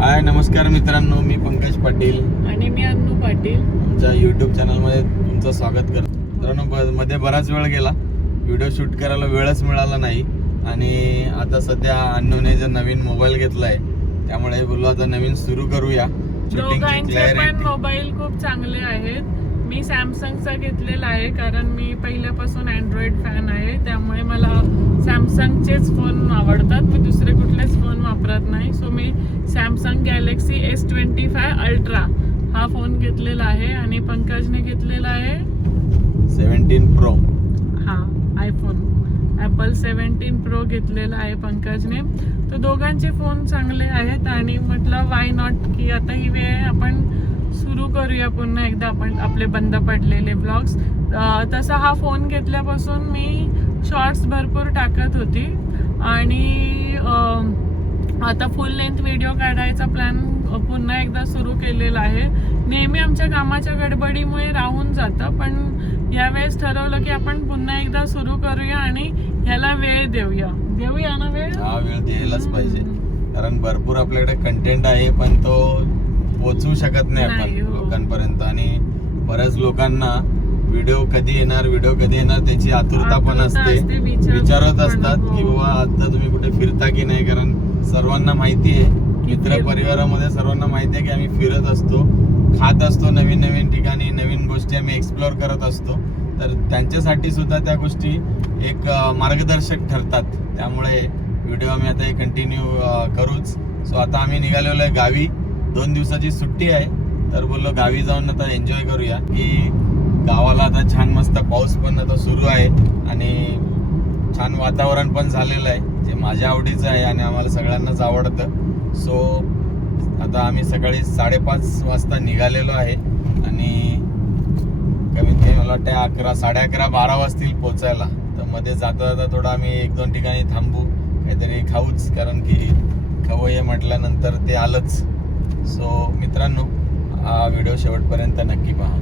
हाय नमस्कार मित्रांनो मी पंकज पाटील. आणि मी अन्नू पाटील. आमच्या यूट्यूब चॅनलमध्ये तुमचं स्वागत करतो. मित्रांनो ब- मध्ये बराच वेळ गेला. व्हिडिओ शूट करायला वेळच मिळाला नाही. आणि आता सध्या अन्नूने जो नवीन मोबाईल घेतलाय त्यामुळे बोललो आता नवीन सुरू करूया. शूटिंगची दोघांचे पण क्लॅरिटी मोबाईल खूप चांगले आहेत. मी सॅमसंगचा घेतलेला आहे कारण मी पहिल्यापासून अँड्रॉइड फॅन आहे. त्यामुळे मला सॅमसंगचेच फोन आवडतात. मी दुसरे कुठलेच फोन वापरत नाही. सो मी Samsung Galaxy S twenty five ultra हा फोन घेतलेला आहे आणि पंकजने घेतलेला आहे. सेव्हन्टीन प्रो हा आयफोन ॲपल सेवन्टीन प्रो घेतलेला आहे पंकजने. तर दोघांचे फोन चांगले आहेत आणि म्हटलं वाय नॉट की आता ही वेळ आहे, आपण सुरू करूया पुन्हा एकदा आपण आपले बंद पडलेले ब्लॉग्स तसा हा फोन घेतल्यापासून मी शॉर्ट्स भरपूर टाकत होती. आणि आता फुल लेंथ व्हिडिओ काढायचा प्लॅन पुन्हा एकदा सुरू केलेला आहे. नेहमी आमच्या कामाच्या गडबडीमुळे राहून जातं पण यावेळेस ठरवलं की आपण पुन्हा एकदा सुरू करूया आणि ह्याला वेळ देऊया. देऊया ना वेळ? हा वेळ द्यायलाच पाहिजे. कारण भरपूर आपल्याकडे कंटेंट आहे पण तो पोचवू शकत नाही आपण हो. लोकांपर्यंत. आणि बऱ्याच लोकांना व्हिडिओ कधी येणार व्हिडिओ कधी येणार त्याची आतुरता पण असते. विचारत असतात की हो. बाबा आता तुम्ही कुठे फिरता की नाही? कारण सर्वांना माहिती आहे. मित्र परिवारामध्ये सर्वांना माहिती आहे की आम्ही फिरत असतो खात असतो नवीन नवीन ठिकाणी नवीन गोष्टी आम्ही एक्सप्लोअर करत असतो. तर त्यांच्यासाठी सुद्धा त्या गोष्टी एक मार्गदर्शक ठरतात. त्यामुळे व्हिडिओ आम्ही आता कंटिन्यू करूच. सो आता आम्ही निघालेलो आहे गावी. दोन दिवसाची सुट्टी आहे. तर बोललो गावी जाऊन आता एन्जॉय करूया. की गावाला आता छान मस्त पाऊस पण आता सुरू आहे. आणि छान वातावरण पण झालेलं आहे जे माझ्या आवडीचं आहे आणि आम्हाला सगळ्यांनाच आवडतं. सो आता आम्ही सकाळी साडेपाच वाजता निघालेलो आहे. आणि कमीत कमी मला वाटतं अकरा साडे अकरा बारा वाजतील पोचायला. तर मध्ये जाता जाता थोडं आम्ही एक दोन ठिकाणी थांबू. काहीतरी खाऊच कारण की खवय म्हटल्यानंतर ते आलंच. सो मित्रांनो हा व्हिडिओ शेवटपर्यंत नक्की पहा.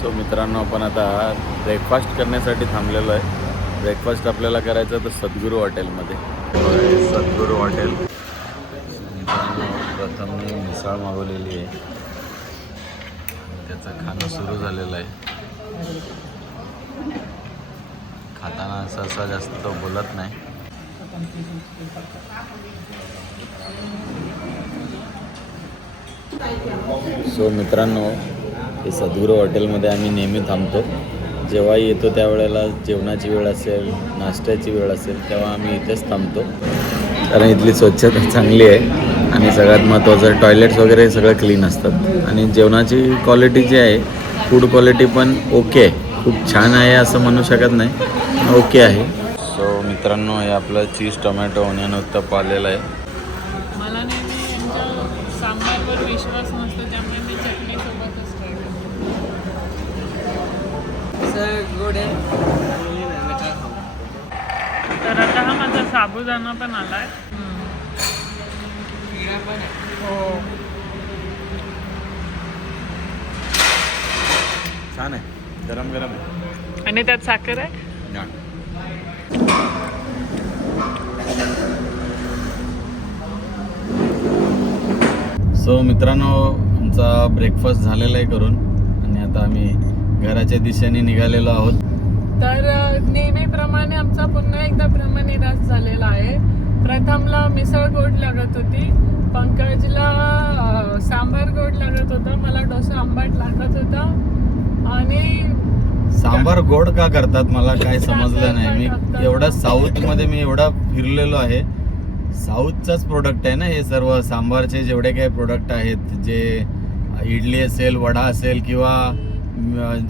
सो मित्रांनो आपण आता ब्रेकफास्ट करण्यासाठी थांबलेलो आहे. ब्रेकफास्ट आपल्याला करायचं तर सद्गुरू हॉटेलमध्ये. सद्गुरू हॉटेल. मित्रांनो प्रथम मी मिसळ मागवलेली आहे. त्याचं खाणं सुरू झालेलं आहे. खाताना असं असं जास्त तो बोलत नाही. सो मित्रांनो हे सद्गुरू हॉटेलमध्ये आम्ही नेहमी थांबतो. जेव्हाही येतो त्यावेळेला जेवणाची वेळ असेल नाश्त्याची वेळ असेल तेव्हा आम्ही इथेच थांबतो. कारण इथली स्वच्छता चांगली आहे आणि सगळ्यात महत्त्वाचं टॉयलेट्स वगैरे सगळं क्लीन असतात. आणि जेवणाची क्वालिटी जी आहे फूड क्वालिटी पण ओके आहे. खूप छान आहे असं म्हणू शकत नाही ओके आहे. मित्रांनो हे आपलं चीज टोमॅटो ओनियन उत्तप्पा आलेलं आहे. मला नेहमी यांच्या सांबारवर विश्वास नसतो त्यामुळे मी चटणी सोबतच ट्राय करते. तर आता हा माझा साबुदाणा पण आलाय. हो. छान आहे. गरम गरम आहे. आणि त्यात साखर आहे? सो मित्रांनो आमचा ब्रेकफास्ट झालेला आहे करून आणि आता आम्ही घराच्या दिशेने निघालेलो आहोत. तर नेहमीप्रमाणे आमचा पुन्हा एकदा भ्रमनिराश झालेला आहे. प्रथमला मिसळ गोड लागत होती. पंकजला सांबार गोड लागत होता. मला डोसा आंबाट लागत होता. आणि सांबार गोड का करतात मला काय समजलं नाही. मी एवढा साऊथमध्ये मी एवढा फिरलेलो आहे. साऊथचाच प्रोडक्ट आहे ना हे सर्व? सांबारचे जेवढे काही प्रोडक्ट आहेत जे इडली असेल वडा असेल किंवा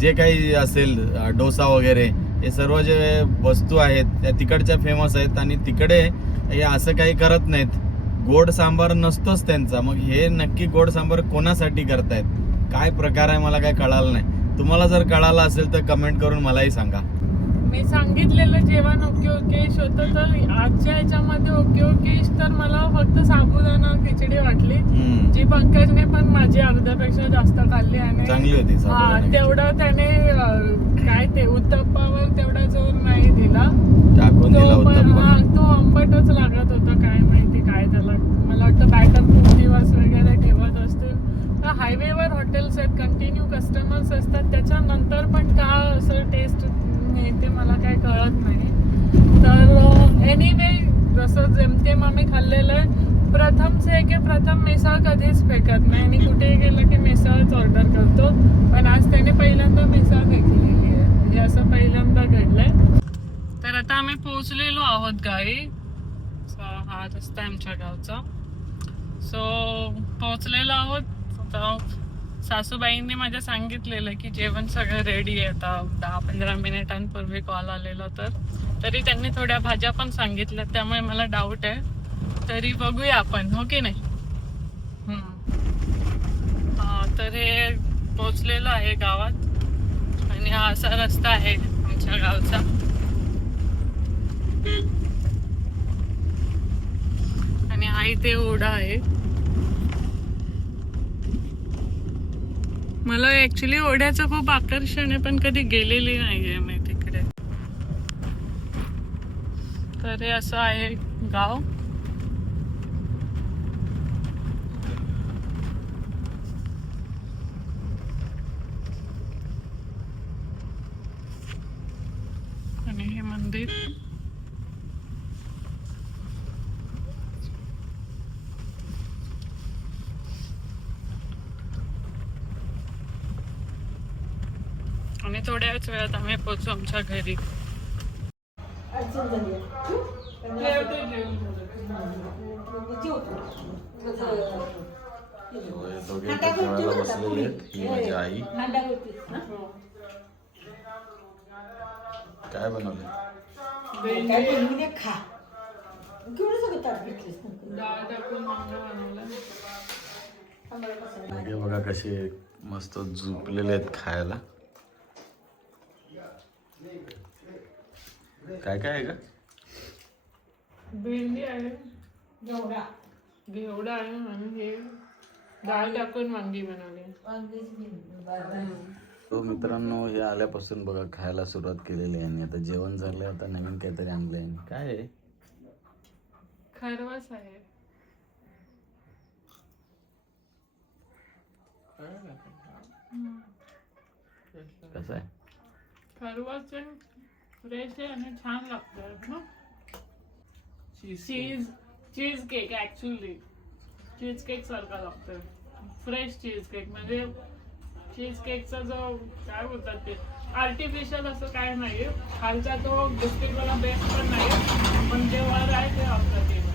जे काही असेल डोसा वगैरे हे सर्व जे वस्तू आहेत त्या तिकडच्या फेमस आहेत आणि तिकडे हे असं काही करत नाहीत. गोड सांबार नसतोच त्यांचा. मग हे नक्की गोड सांबार कोणासाठी करतायत? काय प्रकार आहे मला काय कळालं नाही. तुम्हाला जर कळालं असेल तर कमेंट करून मलाही सांगा मी सांगितलेलं जेवण ओके ओकेश होतं तर आजच्या ह्याच्यामध्ये ओके ओकेश तर मला फक्त साबुदाणा खिचडी वाटली हम्म. जी पंकजने पण माझी अर्ध्यापेक्षा जास्त खाल्ली आणि चांगली होती हा. तेवढं त्याने अं, काय ते उत्तप्पावर तेवढा जोर नाही दिला टाकून दिला तो पण उत्तप्पा तो आंबटच लागत होता काय माहिती काय त्याला मला वाटतं बॅट हॉटेल्स आहेत कंटिन्यू कस्टमर्स असतात त्याच्यानंतर पण का असं टेस्ट मिळते मला काय कळत नाही. तर एनिवे जसं जेमतेम आम्ही खाल्लेलं आहे प्रथमचे आहे की प्रथम मिसळ कधीच फेकत नाही. आणि कुठेही गेलं की मिसळच ऑर्डर करतो. पण आज त्याने पहिल्यांदा मिसळ फेकलेली आहे. म्हणजे असं पहिल्यांदा घडलंय. तर आता आम्ही पोहोचलेलो आहोत गावी. हा रस्ता आमच्या गावचा. सो पोहोचलेलो आहोत. सासूबाईंनी माझ्या सांगितलेलं की जेवण सगळं रेडी आहे आता. दहा पंधरा मिनिटांपूर्वी कॉल आलेला तर. तरी त्यांनी थोड्या भाज्या पण सांगितल्या त्यामुळे मला डाऊट आहे. तरी बघूया आपण हो की नाही? तर हे पोचलेलो आहे गावात. आणि हा असा रस्ता आहे आमच्या गावचा. आणि हा इथे ओढा आहे. मला ऍक्च्युली ओढ्याचं खूप आकर्षण आहे पण कधी गेलेली नाहीये मी तिकडे. तर हे असं आहे गाव आणि हे मंदिर आणि थोड्याच वेळात आम्ही पोहोचू आमच्या घरी. दोघे जेवायला बसलेले आहेत ही माझी आई काय बनवले खा बनवलं बघा कसे मस्त झोपलेले आहेत खायला. काय काय आहे का भेंडी आहे जेवढा घेवडा आहे आणि हे डाळ टाकून वांगी बनवली. तो मित्रांनो हे आल्यापासून बघा खायला सुरुवात केलेली आहे आणि आता जेवण झालं आता नवीन काहीतरी आणलंय. काय आहे? खरवस आहे. कसं आहे? खरवस फ्रेश आहे आणि छान लागतं ना? Cheese cheese cake actually cheese cake सारखा लागतोय. फ्रेश चीज केक म्हणजे चीज केकचा जो काय बोलतात ते? आर्टिफिशियल असं काय नाही खालचा तो बिस्किटवाला बेस पण नाही पण जे वर आहे ते आहे.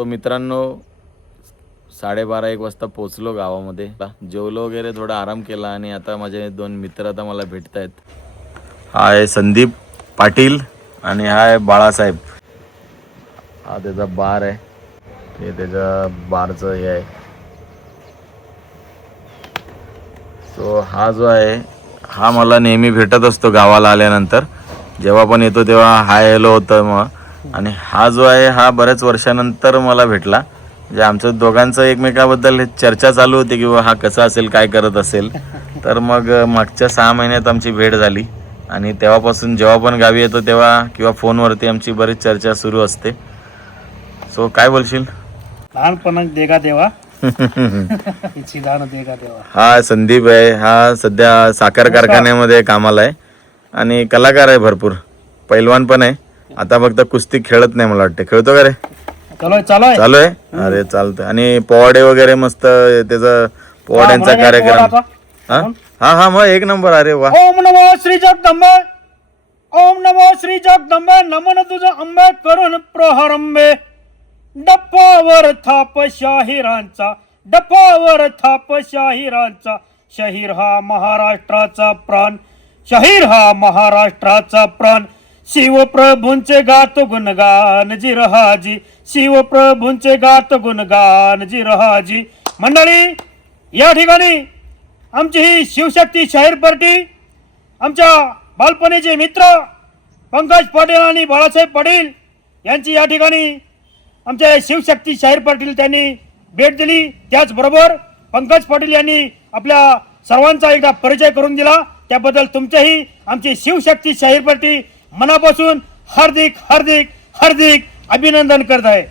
सो मित्रांनो साडेबारा एक वाजता पोचलो गावामध्ये. जेवलो वगैरे थोडा आराम केला आणि आता माझे दोन मित्र आता मला भेटत आहेत हा आहे संदीप पाटील आणि हा आहे बाळासाहेब. हा त्याचा बार आहे. हे त्याच्या बारचं हे आहे. सो हा जो आहे हा मला नेहमी भेटत असतो गावाला आल्यानंतर. जेव्हा पण येतो तेव्हा हाय हॅलो होतं मग. आणि हा जो आहे हा बऱ्याच वर्षानंतर मला भेटला. म्हणजे आमचं दोघांचं एकमेकाबद्दल चर्चा चालू होती की हा कसा असेल काय करत असेल. तर मग मागच्या सहा महिन्यात आमची भेट झाली. आणि तेव्हापासून जेव्हा पण गावी येतो तेव्हा किंवा फोनवरती आमची बरीच चर्चा सुरू असते. सो काय बोलशील? देगा देवा. हा संदीप आहे. हा सध्या साखर कारखान्यामध्ये कामाला आहे. आणि कलाकार आहे भरपूर. पैलवान पण आहे. आता फक्त कुस्ती खेळत नाही मला वाटते. खेळतो का रे? चलो आहे अरे चालतंय. आणि पोवाडे वगैरे मस्त त्याचा पोवाड्यांचा कार्यक्रम. हा? हा हा मग एक नंबर. अरे वा. ओम नमो श्री जगदंबे. ओम नमो श्री जगदंबे. नमन तुझ अंबे करून प्रहरंबे. डप्पावर थाप शाहिरांचा डप्पावर थाप शाहिरांचा. शहीर हा महाराष्ट्राचा प्राण शहीर हा महाराष्ट्राचा प्राण. शिवप्रभूंचे गात गुणगान जी रहाजी शिवप्रभूंचे गात गुणगान जी रहाजी मंडळी या ठिकाणी आमची ही शिवशक्ती शाहीर पार्टी आमच्या बालपणीचे मित्र पंकज पाटील आणि बाळासाहेब पाटील यांची या ठिकाणी आमच्या शिवशक्ती शाहीर पाटील त्यांनी भेट दिली. त्याचबरोबर पंकज पाटील यांनी आपल्या सर्वांचा एकदा परिचय करून दिला. त्याबद्दल तुमच्याही आमची शिवशक्ती शाहीर पार्टी मनापासून हार्दिक हार्दिक हार्दिक अभिनंदन करत आहे.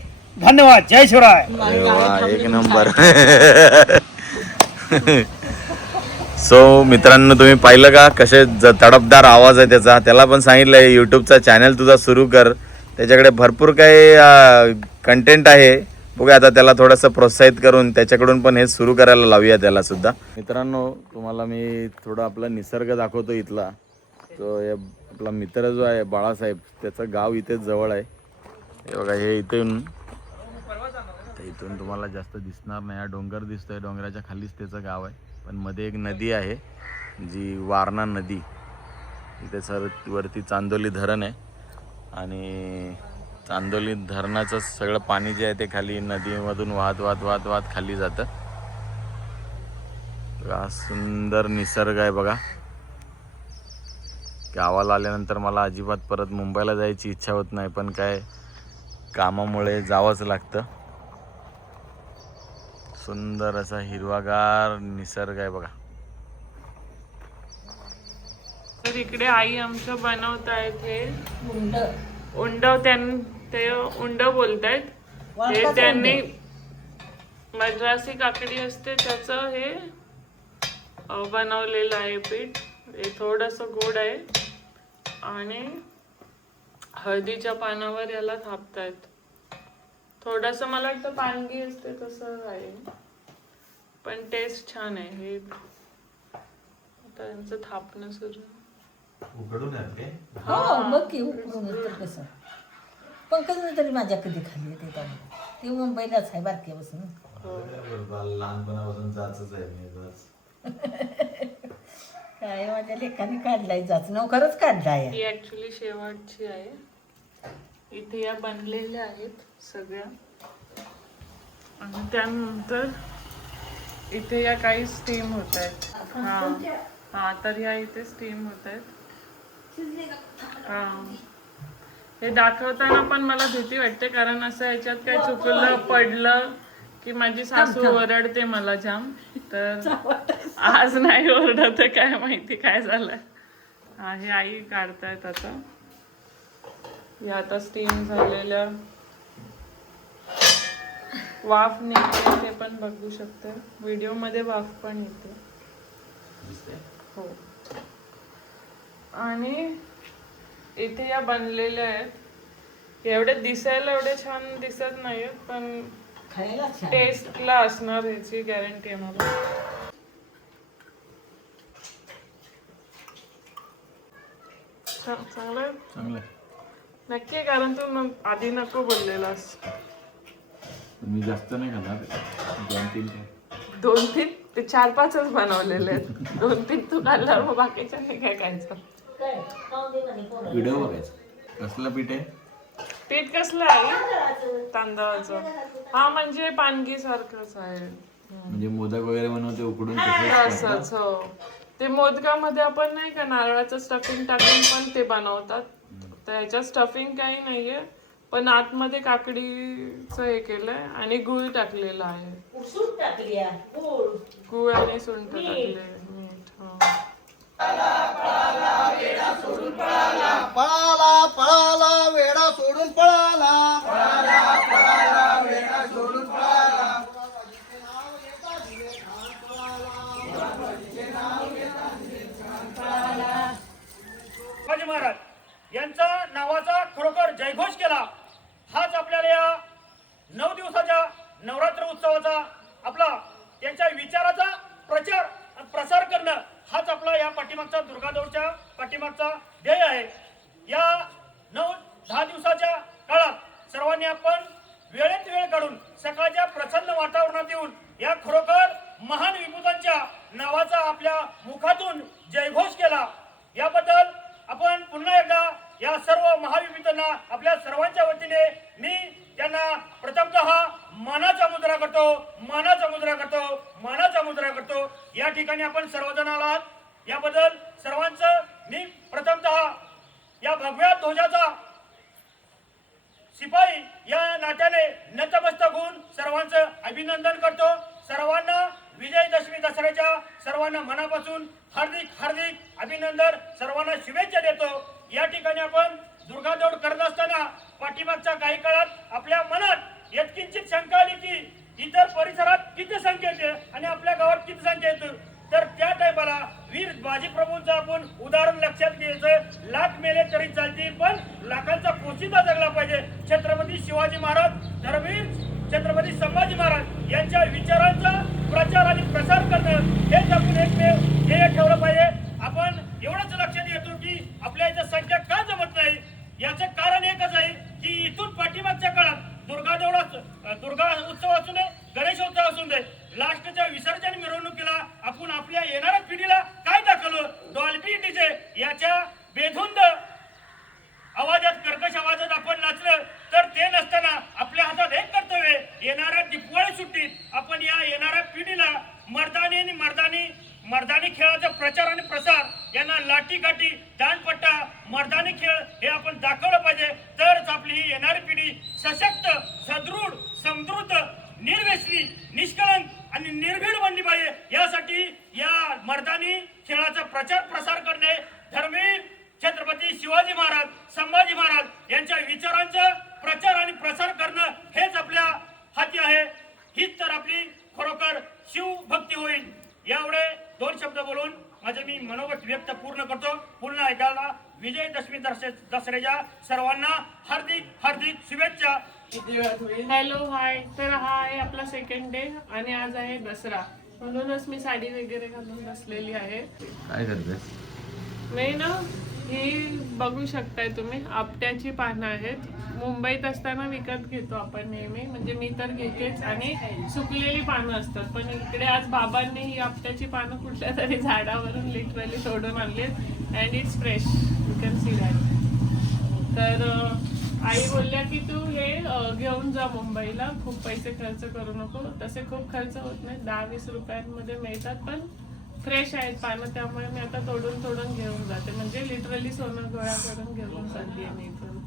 धन्यवाद. जय शिवराय. एक नंबर. सो मित्रांनो तुम्ही पाहिलं का? कसे ज- तडपदार आवाज आहे त्याचा. त्याला पण सांगितलंय युट्यूबचा चॅनल तुझा सुरू कर. त्याच्याकडे भरपूर काही कंटेंट आहे. बघूया आता त्याला थोडंसं प्रोत्साहित करून त्याच्याकडून पण हे सुरू करायला लावूया त्याला सुद्धा. मित्रांनो तुम्हाला मी थोडं आपला निसर्ग दाखवतो इथला. तो हे आपला मित्र जो आहे बाळासाहेब त्याचं गाव इथेच जवळ आहे. हे बघा हे इथून इथून तुम्हाला जास्त दिसणार नाही. हा डोंगर दिसतोय. डोंगराच्या खालीच त्याचं गाव आहे. पण मध्ये एक नदी आहे जी वारणा नदी. इथे सर वरती चांदोली धरण आहे. आणि चांदोली धरणाचं सगळं पाणी जे आहे ते खाली नदीमधून वाहत वाहत वाहत वाहत खाली जातं. सुंदर निसर्ग आहे बघा. गावाला आल्यानंतर मला अजिबात परत मुंबईला जायची इच्छा होत नाही पण काय कामामुळे जावंच लागतं. सुंदर असा हिरवागार निसर्ग आहे बघा. तर इकडे आई आमचं बनवत आहेत हे. मुंड उंड त्यां ते उंड बोलतायत. हे त्यांनी मद्रासी काकडी असते त्याचं हे बनवलेलं आहे पीठ. हे थोडंसं गोड आहे. आणि हळदीच्या पानावर याला थापतायत. थोडंसं मला वाटतं पानगी असते तसं आहे. पण टेस्ट छान आहे. हे आता यांचं थापणं सुरू. आहे. उघडून हो बघ की उकडून तर कसं. पंकजने तरी माझ्या कधी खाल्ली ते तर ती मुंबईलाच आहे बारक्यापासून. लहानपणापासून जायचंच आहे मी काय माझ्या लेखाने काढलाय जाच नवखरच काढलाय. ही ऍक्च्युली शेवटची आहे. इथे या बनलेल्या आहेत सगळ्या. आणि त्यानंतर इथे या काही स्टीम होत आहेत. हा. हा तर या इथे स्टीम होत आहेत. हा. हे दाखवताना पण मला भीती वाटते कारण असं याच्यात काय चुकलं पडलं की माझी सासू ओरडते मला जाम तर आज नाही ओरडत काय माहिती काय झालंय. हा हे आई काढतायत आता. या आता स्टीम झालेल्या वाफ निघते ते पण बघू शकते. व्हिडिओमध्ये वाफ पण येते. हो. आणि इथे या बनलेल्या आहेत. एवढे दिसायला एवढे छान दिसत नाहीत पण खायला छान. टेस्टला असणार याची गॅरंटी आहे मला. चांगलं आहे? चांगलं नक्की आहे, कारण तू न- आधी नको बोललेलास. मी जास्त नाही खाणार. दोन तीन दोन तीन? ते चार पाचच बनवलेले आहेत. दोन तीन तू खाल्ल्यावर मग बाकीच्यांनी काय खायचं. काय? खाऊन दे म्हणे पोरं. व्हिडिओ बघायचं. कसलं पीठ आहे? पीठ कसलं आहे? तांदळाचं. हा म्हणजे पानगी सारखंच आहे. म्हणजे मोदक वगैरे बनवते उकडून असंच हो. ते मोदकामध्ये आपण नाही का नारळाचं स्टफिंग टाकून पण ते बनवतात. तर ह्याच्यात स्टफिंग काही नाहीये. पण आतमध्ये काकडीचं हे केलंय आणि गुळ टाकलेला आहे. गूळ. गुळ आणि सुंठ टाकले. पळाला पळाला वेडा सोडून पळाला. शिवाजी महाराज यांचा नावाचा खरोखर जयघोष केला. हाच आपल्याला या नऊ दिवसाच्या नवरात्र उत्सवाचा आपला त्यांच्या विचाराचा प्रचार प्रसार करणं हाच आपला या पाठीमागचा दुर्गादौडच्या पाठीमागचा ध्येय आहे. या नऊ दहा दिवसाच्या काळात सर्वांनी आपण वेळेत वेळ काढून सकाळच्या प्रसन्न वातावरणात येऊन या खरोखर महान विभूतांच्या नावाचा आपल्या मुखातून जयघोष केला. याबद्दल आपण पुन्हा एकदा या सर्व महाविभूतांना आपल्या सर्वांच्या वतीने मी त्यांना प्रथमतः मानाचा मुद्रा करतो मानाचा मुद्रा करतो मानाचा मुद्रा करतो या ठिकाणी आपण सर्वजण आलात. याबद्दल सर्वांचं मी प्रथमतः या भगव्या ध्वजाचा शिपाई या नात्याने नतमस्तक होऊन सर्वांचं अभिनंदन करतो. सर्वांना विजयदशमी दसऱ्याच्या सर्वांना मनापासून हार्दिक हार्दिक अभिनंदन सर्वांना शुभेच्छा देतो. या ठिकाणी आपण दुर्गादौड करत असताना पाठीमागच्या काही काळात आपल्या मनात यत्किंचित शंका आली की इतर परिसरात किती संख्या येते आणि आपल्या गावात किती संख्या येते? तर त्या टायमाला वीर बाजीप्रभूंचं आपण उदाहरण लक्षात घ्यायचं. लाख मेले तरी चालतील पण लाखांचा पोशिंदा जगला पाहिजे. छत्रपती शिवाजी महाराज धर्मवीर छत्रपती संभाजी महाराज यांच्या विचारांचा प्रचार आणि प्रसार करणं हेच आपण एकमेव ध्येय ठेवलं पाहिजे. आपण एवढंच लक्षात येतो की आपल्या याच्या संख्या का जमत नाही? याचं कारण एकच आहे. की इथून पाठीमागच्या काळात दुर्गा देवळा दुर्गा उत्सव असू नये गणेशोत्सव असू दे लास्टच्या विसर्जन मिरवणुकीला आपण आपल्या येणाऱ्या पिढीला काय दाखवलं डॉल्बी डीजे याच्या बेधुंद आवाजात कर्कश आवाजात आपण नाचलं तर ते नसताना आपल्या हातात एक कर्तव्य आहे. येणाऱ्या दिपवाळी सुट्टीत आपण या येणाऱ्या पिढीला मर्दानी आणि मर्दानी मर्दानी खेळाचा प्रचार आणि प्रसार यांना लाठी काठी दानपट्टा मर्दानी खेळ हे आपण दाखवलं पाहिजे तरच आपली ही येणारी पिढी सशक्त सदृढ समृद्ध निर्व्यसनी निष्कलंक आणि निर्भीड बनली पाहिजे यासाठी या मर्दानी खेळाचा प्रचार प्रसार करणे धर्मीर छत्रपती शिवाजी महाराज संभाजी महाराज यांच्या विचारांचा प्रचार आणि प्रसार करणं हेच आपल्या हाती आहे हीच तर आपली खरोखर शिवभक्ती होईल यामुळे दोन शब्द बोलून माझे मी मनोगत व्यक्त पूर्ण करतो पुन्हा ऐकायला विजयदशमी दर्श- दसऱ्याच्या सर्वांना हार्दिक हार्दिक शुभेच्छा. Hello hi. तर हा आहे आपला सेकंड डे आणि आज आहे दसरा. म्हणूनच मी साडी वगैरे घालून बसलेली आहे. काय करतेस? नाही ना ही बघू शकताय तुम्ही. आपट्याची पानं आहेत. मुंबईत असताना विकत घेतो आपण नेहमी. म्हणजे मी तर घेतेच आणि सुकलेली पानं असतात. पण इकडे आज बाबांनी ही आपट्याची पानं कुठल्या तरी झाडावरून लिटरली तोडून आणलीत. And it's fresh you can see that तर आई बोलल्या की तू हे घेऊन जा मुंबईला. खूप पैसे खर्च करू नको. तसे खूप खर्च होत नाही दहा वीस रुपयांमध्ये मिळतात पण फ्रेश आहेत पानं. त्यामुळे मी आता तोडून तोडून घेऊन जाते. म्हणजे लिटरली सोनं गोळा करून घेऊन चालली आहे मी इथून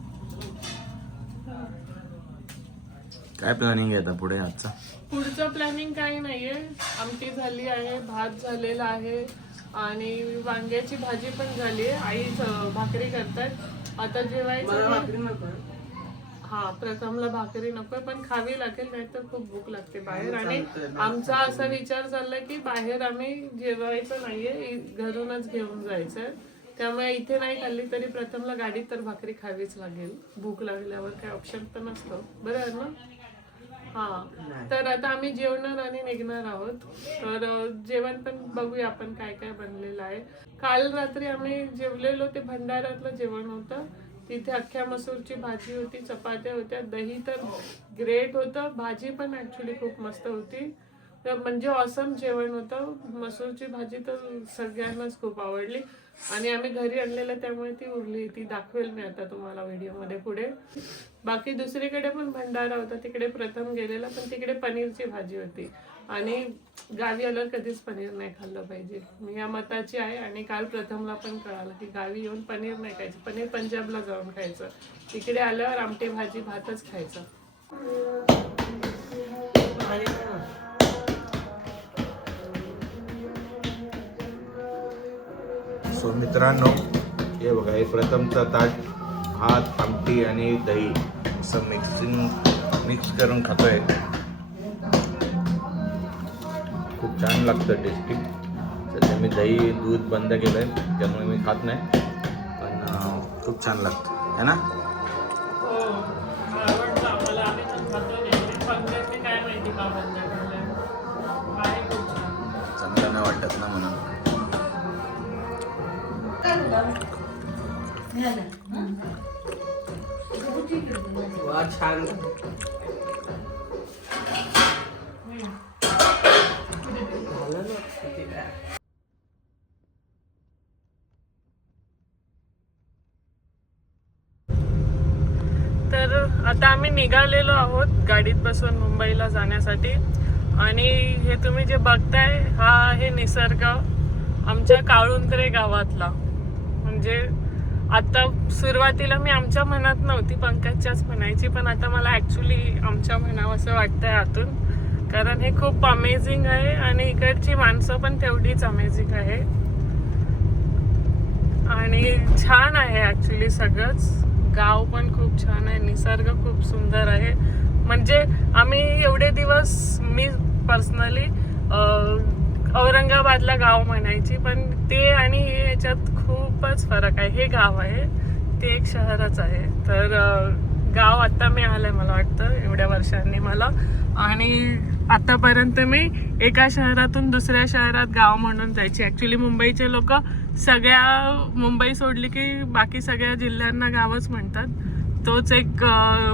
काय प्लॅनिंग आहे आता पुढे आजचा? पुढचं प्लॅनिंग काही नाहीये. आमटी झाली आहे भात झालेला आहे. आणि वांग्याची भाजी पण झाली. आई भाकरी करतात. आता जेवायचं हा प्रथमला भाकरी नकोय पण खावी लागेल नाहीतर खूप भूक लागते बाहेर. आणि आमचा असा विचार चाललाय की बाहेर आम्ही जेवायचं नाहीये घरूनच घेऊन जायचंय त्यामुळे इथे नाही खाल्ली तरी प्रथमला गाडीत तर भाकरी खावीच लागेल. भूक लागल्यावर काही ऑप्शन तर नसतं. बरोबर ना हा. तर आता आम्ही जेवणार आणि निघणार आहोत. तर जेवण पण बघूया आपण काय काय बनलेलं आहे. काल रात्री आम्ही जेवलेलो ते भंडाऱ्यातलं जेवण होतं. तिथे अख्ख्या मसूरची भाजी होती चपात्या होत्या दही तर ग्रेट होतं. भाजी पण ऍक्च्युली खूप मस्त होती. तर म्हणजे ऑसम जेवण होतं. मसूरची भाजी तर सगळ्यांनाच खूप आवडली. आणि आम्ही घरी आणलेलं त्यामुळे ती उरली ती दाखवेल मी आता तुम्हाला व्हिडिओमध्ये पुढे. बाकी दुसरीकडे पण भंडारा होता. तिकडे प्रथम गेलेला पण तिकडे पनीरची भाजी होती. आणि गावी आल्यावर कधीच पनीर नाही खाल्लं पाहिजे. मी या मताची आहे आणि काल प्रथमला पण कळालं की गावी येऊन पनीर नाही खायचं. पनीर पंजाबला जाऊन खायचं. तिकडे आल्यावर आमटी भाजी भातच खायचं. सो मित्रांनो हे बघा हे प्रथमचा ताट भात आमटी आणि दही असं मिक्सिंग मिक्स करून खातो आहे खूप छान लागतं टेस्टी सध्या मी दही दूध बंद केलं आहे त्यामुळे मी खात नाही. पण खूप छान लागतं है ना? चांगलं नाही वाटत ना म्हणून. वा छान. तर आता आम्ही निघालेलो आहोत गाडीत बसून मुंबईला जाण्यासाठी. आणि हे तुम्ही जे बघताय हा आहे निसर्ग आमच्या काळुंद्रे गावातला. म्हणजे आता सुरुवातीला मी आमच्या मनात नव्हती पंकजच्याच म्हणायची पण आता मला ॲक्च्युली आमच्या म्हणावं असं वाटतंय आतून. कारण हे खूप अमेझिंग आहे आणि इकडची माणसं पण तेवढीच अमेझिंग आहे. आणि छान आहे ॲक्च्युली सगळंच. गाव पण खूप छान आहे निसर्ग खूप सुंदर आहे. म्हणजे आम्ही एवढे दिवस मी पर्सनली औरंगाबादला गाव म्हणायची पण ते आणि हे याच्यात खूपच फरक आहे. हे गाव आहे ते एक शहरच आहे. तर गाव आता मी आलंय मला वाटतं एवढ्या वर्षांनी मला. आणि आतापर्यंत मी एका शहरातून दुसऱ्या शहरात गाव म्हणून जायची. ऍक्च्युली मुंबईचे लोक सगळ्या मुंबई सोडली की बाकी सगळ्या जिल्ह्यांना गावच म्हणतात. तोच एक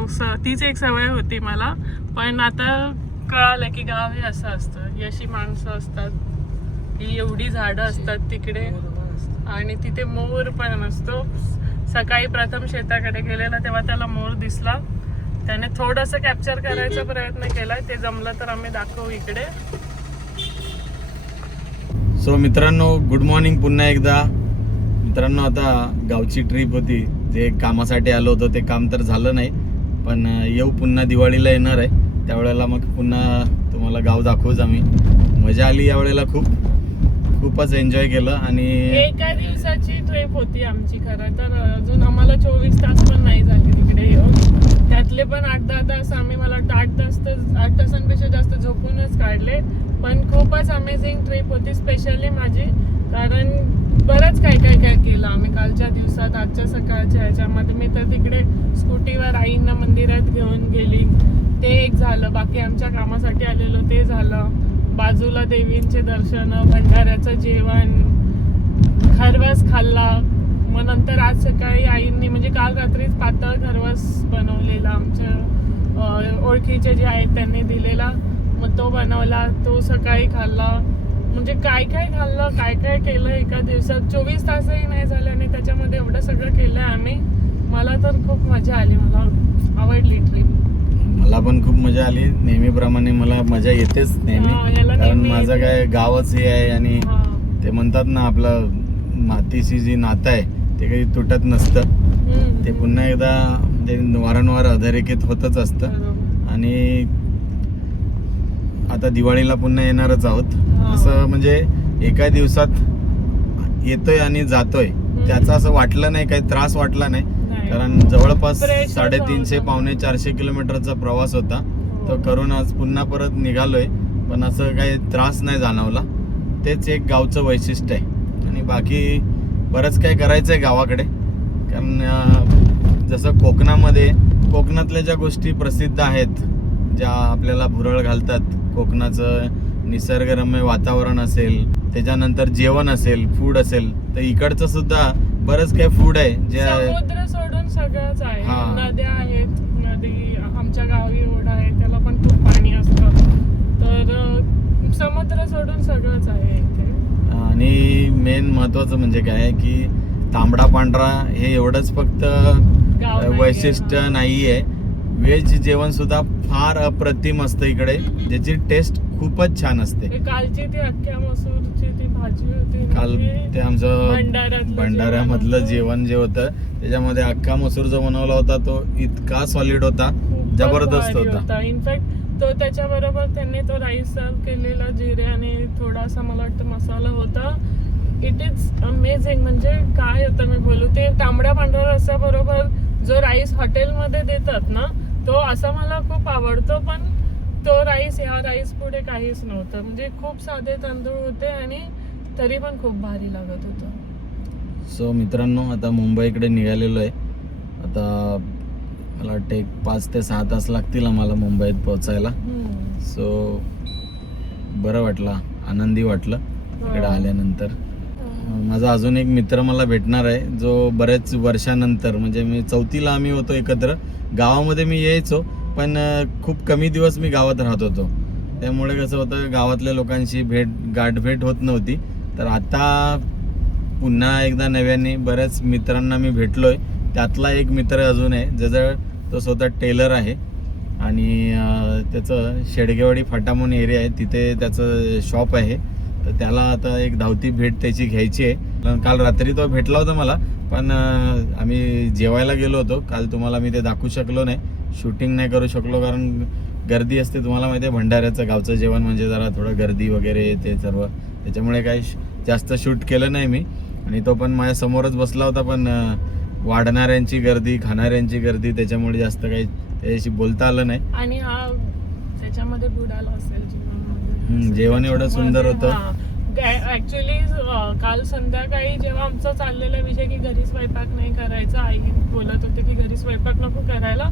स- तीच एक सवय होती मला. पण आता कळालं की गाव हे असं असतं. ही अशी माणसं असतात ही एवढी झाडं असतात तिकडे. आणि तिथे मोर पण असतो सकाळी प्रथम शेताकडे गेलेला तेव्हा त्याला मोर दिसला. त्याने थोडस कॅप्चर करायचा प्रयत्न केला. ते जमलं तर आम्ही दाखवू इकडे. सो मित्रांनो गुड मॉर्निंग पुन्हा एकदा. मित्रांनो आता गावची ट्रिप होती. जे कामासाठी आलो होतो ते काम तर झालं नाही. पण येऊ पुन्हा दिवाळीला येणार आहे. त्यावेळेला मग पुन्हा तुम्हाला गाव दाखवूच आम्ही. मजा आली यावेळेला खूप. खूपच एन्जॉय केलं आणि एका दिवसाची ट्रिप होती आमची खरं तर. अजून आम्हाला चोवीस तास पण नाही झाले तिकडे येऊन. त्यातले पण आठ दहा तास आम्ही मला वाटतं आठ तास तर आठ तासांपेक्षा जास्त झोपूनच काढले. पण खूपच अमेझिंग ट्रिप होती स्पेशली माझी. कारण बरंच काय काय काय केलं आम्ही कालच्या दिवसात आजच्या सकाळच्या ह्याच्यामध्ये. मी तर तिकडे स्कूटीवर आईंना मंदिरात घेऊन गेली. ते एक झालं बाकी आमच्या कामासाठी आलेलो ते झालं. बाजूला देवींचे दर्शन भंडाऱ्याचं जेवण खरवस खाल्ला. मग नंतर आज सकाळी आईंनी म्हणजे काल रात्रीच पातळ खरवस बनवलेला आमच्या ओळखीचे जे आहेत त्यांनी दिलेला. मग तो बनवला तो सकाळी खाल्ला. म्हणजे काय काय खाल्लं काय काय केलं एका दिवसात चोवीस तासही नाही झाले आणि त्याच्यामध्ये एवढं सगळं केलं आहे आम्ही. मला तर खूप मजा आली मला आवडली ट्रिप मला पण खूप मजा आली नेहमीप्रमाणे मला मजा येतेच नेहमी कारण माझं. काय गावच हे आहे आणि ते म्हणतात ना आपलं मातीशी जी नातं आहे ते काही तुटत नसतं. ते पुन्हा एकदा म्हणजे वारंवार अधोरेखित होतच असतं. आणि आता दिवाळीला पुन्हा येणारच आहोत. असं म्हणजे एका दिवसात येतोय आणि जातोय त्याचा असं वाटलं नाही काही त्रास वाटला नाही. कारण जवळपास साडेतीनशे. पावणे चारशे किलोमीटरचा प्रवास होता. हो. तो करून आज पुन्हा परत निघालोय. पण असं काही त्रास नाही जाणवला. तेच एक गावचं वैशिष्ट्य आहे. आणि बाकी बरंच काही करायचं आहे गावाकडे. कारण जसं कोकणामध्ये कोकणातल्या ज्या गोष्टी प्रसिद्ध आहेत ज्या आपल्याला भुरळ घालतात कोकणाचं निसर्गरम्य वातावरण असेल त्याच्यानंतर जेवण असेल फूड असेल तर इकडचं सुद्धा बरंच काही फूड आहे जे सगळंच आहे. हा. नद्या आहेत नदी आमच्या गावी ओढा आहे त्याला पण खूप पाणी असतं. तर अं, समुद्र सोडून सगळंच आहे इथे. आणि मेन महत्वाचं म्हणजे काय आहे की तांबडा पांढरा हे एवढंच फक्त गाव वैशिष्ट्य. नाहीये. व्हेज जेवण सुद्धा फार अप्रतिम असतं इकडे. ज्याची टेस्ट खूपच छान असते. ते कालची ती अख्ख्या मसूरची ती काल ती आमचं भंडाऱ्यामधलं जेवण जे होतं त्याच्यामध्ये अख्खा मसूर जो बनवला होता तो इतका सॉलिड होता जबरदस्त होता. इनफॅक्ट तो त्याच्याबरोबर त्यांनी तो राईस सर्व केलेला जिरे आणि थोडासा मला वाटतं मसाला होता. इट इज अमेझिंग म्हणजे काय होतं मी बोलू? ते तांबड्या पांढऱ्या रस्स्याबरोबर जो राईस हॉटेलमध्ये देतात ना तो असा मला खूप आवडतो पण तो राईस ह्या राईस पुढे काहीच नव्हतं. म्हणजे खूप साधे तांदूळ होते आणि तरी पण खूप भारी लागत होतं. सो मित्रांनो आता मुंबईकडे निघालेलो आहे. आता मला वाटतं एक पाच ते सहा तास लागतील आम्हाला मुंबईत पोहोचायला. सो बरं वाटलं आनंदी वाटलं इकडे हो. आल्यानंतर. माझा अजून एक मित्र मला भेटणार आहे जो बऱ्याच वर्षानंतर म्हणजे मी चौथीला आम्ही होतो एकत्र. गावामध्ये मी यायचो पण खूप कमी दिवस मी गावात राहत होतो. त्यामुळे कसं होतं गावातल्या लोकांशी भेट गाठभेट होत नव्हती. तर आता पुन्हा एकदा नव्याने बऱ्याच मित्रांना मी भेटलोय. त्यातला एक मित्र अजून आहे. ज्याचा तो स्वतः टेलर आहे. आणि त्याचं शेडगेवाडी फाटा म्हणून एरिया आहे. तिथे त्याचं शॉप आहे. तर त्याला आता एक धावती भेट त्याची घ्यायची आहे. पण काल रात्री तो भेटला होता मला. पण आम्ही जेवायला गेलो होतो. काल तुम्हाला मी ते दाखवू शकलो नाही. शूटिंग नाही करू शकलो कारण गर्दी असते. तुम्हाला माहिती आहे भंडाऱ्याचं गावचं जेवण म्हणजे जरा थोडं गर्दी वगैरे ते सर्व. त्याच्यामुळे काही श- जास्त शूट केलं नाही मी. आणि तो पण माझ्या समोरच बसला होता पण वाढणाऱ्यांची गर्दी खाणाऱ्यांची गर्दी त्याच्यामुळे जास्त काही त्याच्याशी बोलता आलं नाही. आणि हा त्याच्यामध्ये बुडाला असेल जेवण एवढं सुंदर होतं. ऍक्च्युली काल संध्याकाळी जेव्हा आमचा चाललेला विषय की घरी स्वयंपाक नाही करायचा आई बोलत होते की घरी स्वयंपाक नको करायला.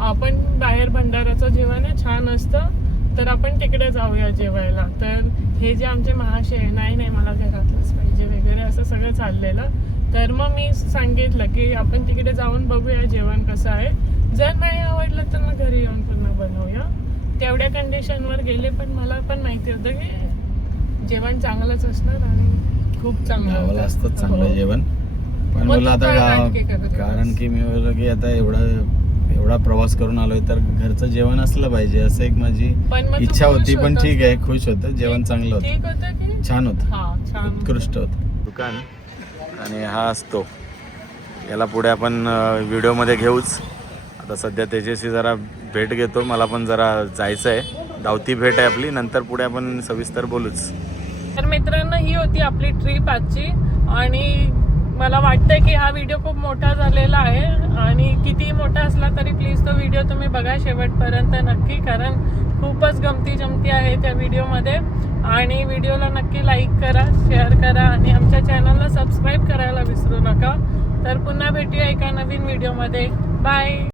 आपण बाहेर भंडाऱ्याचं जेवण आहे छान असतं. तर आपण तिकडे जाऊया जेवायला तर हे जे आमचे महाशय नाही नाही मला घरातलंच पाहिजे वगैरे असं सगळं चाललेलं तर मग मी सांगितलं की आपण तिकडे जाऊन बघूया जेवण कसं आहे जर नाही आवडलं तर मग घरी येऊन पुन्हा बनवूया तेवढ्या कंडिशनवर गेले पण मला पण माहिती होतं की जेवण चांगलंच असणार आणि खूप चांगलं. असतं चांगलं हो. जेवण पण आता? कारण की मी की आता एवढा एवढा प्रवास करून आलोय तर घरचं जेवण असलं पाहिजे असं एक माझी पण मग तू इच्छा खुश होती पण होतास ठीक? आहे खुश होतं जेवण चांगलं होतं. ठीक होतं की? छान होतं. हा छान. उत्कृष्ट होतं. दुकान. आणि हा असतो. याला पुढे आपण व्हिडिओमध्ये घेऊच. आता सध्या त्याच्याशी जरा भेट घेतो मला पण जरा जायचं आहे धावती भेट आहे आपली नंतर पुढे आपण सविस्तर बोलूच. तर मित्रांनो ही होती आपली ट्रिप आजची. आणि मला वाटतंय की हा व्हिडिओ खूप मोठा झालेला आहे आणि कितीही मोठा असला तरी प्लीज तो व्हिडिओ तुम्ही बघा शेवटपर्यंत नक्की कारण खूपच गमती जमती आहे त्या व्हिडिओमध्ये आणि व्हिडिओला नक्की लाईक करा शेअर करा आणि आमच्या चॅनलला सबस्क्राईब करायला विसरू नका. तर पुन्हा भेटूया एका नवीन व्हिडिओमध्ये बाय